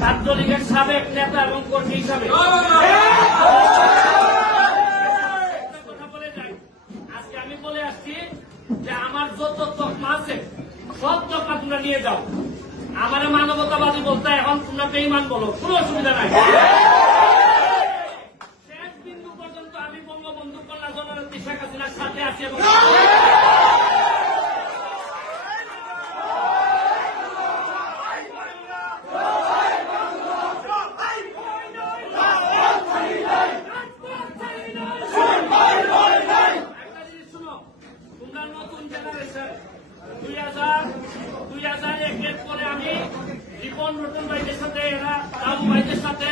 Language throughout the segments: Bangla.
ছাত্রলীগের সাবেক নেতা এবং কর্মী হিসাবে কথা বলে যাই। আজকে আমি বলে আসছি যে আমার যত তকমা আছে সব তকমা তোমরা নিয়ে যাও। আমার মানবতাবাদী বলতে এখন তোমরা বেঈমান বলো, কোনো অসুবিধা নাই। শেষ বিন্দু পর্যন্ত আমি বঙ্গবন্ধু কন্যা জননেত্রী শেখ হাসিনার সাথে আছি এবং নতুন জেনারেশন 2001 পরে আমি রিপন রতন ভাইদের সাথে বাবু ভাইদের সাথে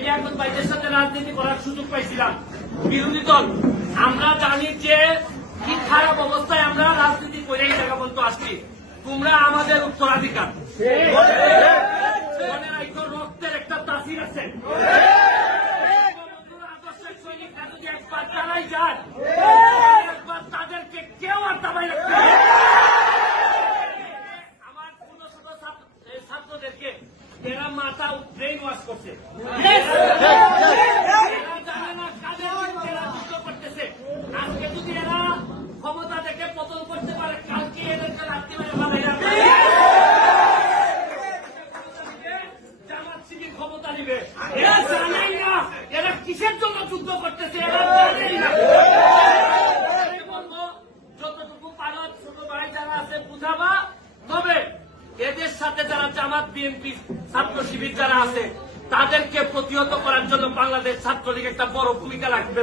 লিয়াকত ভাইদের সাথে রাজনীতি করার সুযোগ পাইছিলাম। বিরোধী দল আমরা জানি যে কি খারাপ অবস্থায় আমরা রাজনীতি করে এই জায়গা পর্যন্ত আসছি। তোমরা আমাদের উত্তরাধিকার, রক্তের একটা তাসির আছে। আদর্শের সৈনিকরা যদি একবার জানাই যায় একবার তাদেরকে কেউ আর দাবাই রাখতে আমার ছোট ছোট ছাত্রদেরকে এরা মাথা ব্রেন ওয়াশ করছে। এরা জানে না কাদের এরা যুদ্ধ করতেছে। আজকে যদি এরা ক্ষমতা থেকে পতন করতে পারে কালকে এদেরকে রাখতে পারে জামাত শিবির ক্ষমতা নিবে। এরা জানেই না এরা কিসের জন্য যুদ্ধ করতেছে, এরা জানেই না। যতটুকু পারো ছোট ভাই যারা আছে বুঝাবা, তবে এদের সাথে যারা জামাত বিএনপি ছাত্র শিবির যারা আছে তাদেরকে প্রতিহত করার জন্য বাংলাদেশ ছাত্রলীগ একটা বড় ভূমিকা রাখবে।